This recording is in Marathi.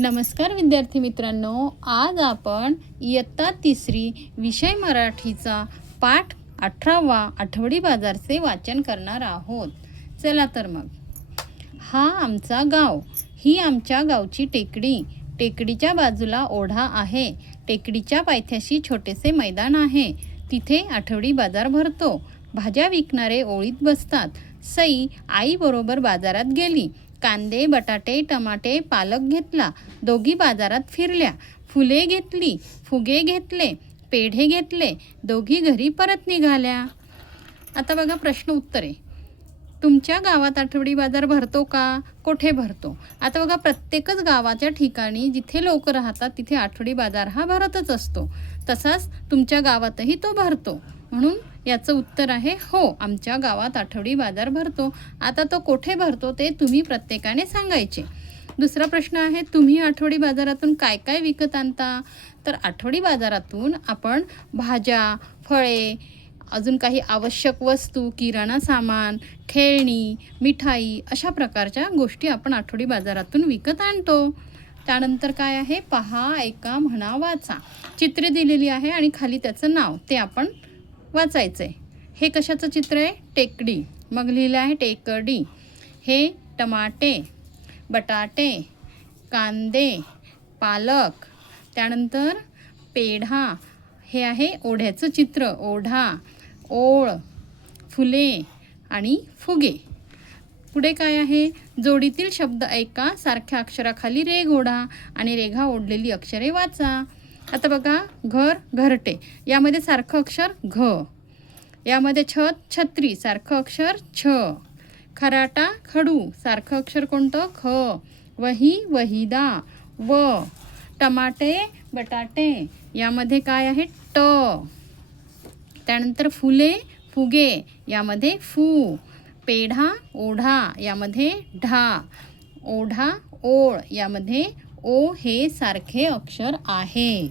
नमस्कार विद्यार्थी मित्रांनो, आज आपण इयत्ता तिसरी विषय मराठीचा पाठ 18वा आठवडी बाजारचे वाचन करणार आहोत. चला तर मग. हा आमचा गाव, ही आमच्या गावची टेकडी, टेकडीच्या बाजूला ओढा आहे, टेकडीच्या पायथ्याशी छोटेसे मैदान आहे, तिथे आठवडी बाजार भरतो. भाज्या विकणारे ओळीत बसतात. सई आईबरोबर बाजारात गेली. कांदे, बटाटे, टमाटे, पालक घेतला. दोघी बाजारात फिरल्या. फुले घेतली, फुगे घेतले, पेढे घेतले. दोघी घरी परत निघाल्या. आता बघा प्रश्न उत्तरे. तुमच्या गावात आठवडी बाजार भरतो का? कोठे भरतो? आता बघा प्रत्येकच गावाच्या ठिकाणी जिथे लोक राहतात तिथे आठवडी बाजार हा भरतच असतो. तसाच तुमच्या गावातही तो भरतो. म्हणून याचं उत्तर आहे हो, आमच्या गावात आठवडी बाजार भरतो. आता तो कोठे भरतो ते तुम्ही प्रत्येकाने सांगायचे. दुसरा प्रश्न आहे, तुम्ही आठवडी बाजारातून काय काय विकत आणता? तर आठवडी बाजारातून आपण भाज्या, फळे, अजून काही आवश्यक वस्तू, किराणा सामान, खेळणी, मिठाई अशा प्रकारच्या गोष्टी आपण आठवडी बाजारातून विकत आणतो. त्यानंतर काय आहे, पहा, ऐका, म्हणा, वाचा. चित्रे दिलेली आहे आणि खाली त्याचं नाव ते आपण वाचायचं आहे. हे कशाचं चित्र आहे? टेकडी. मग लिहिलं आहे टेकडी. हे टमाटे, बटाटे, कांदे, पालक, त्यानंतर पेढा. हे आहे ओढ्याचं चित्र, ओढा, ओळ, फुले आणि फुगे. पुढे काय आहे? जोडीतील शब्द ऐका, सारख्या अक्षराखाली रेघ ओढा आणि रेघा ओढलेली अक्षरे वाचा. आता बघा, घर, घरटे, यामध्ये सारखं अक्षर घ. यामध्ये छत, छत्री, सारखं अक्षर छ. खराटा, खडू, सारखं अक्षर कोणतं? ख. वही, वहिदा, व. टमाटे, बटाटे, यामध्ये काय आहे? ट. त्यानंतर फुले, फुगे, यामध्ये फू. पेढा, ओढा, यामध्ये ढा. ओढा, ओळ, यामध्ये ओ हे सारखे अक्षर आहे.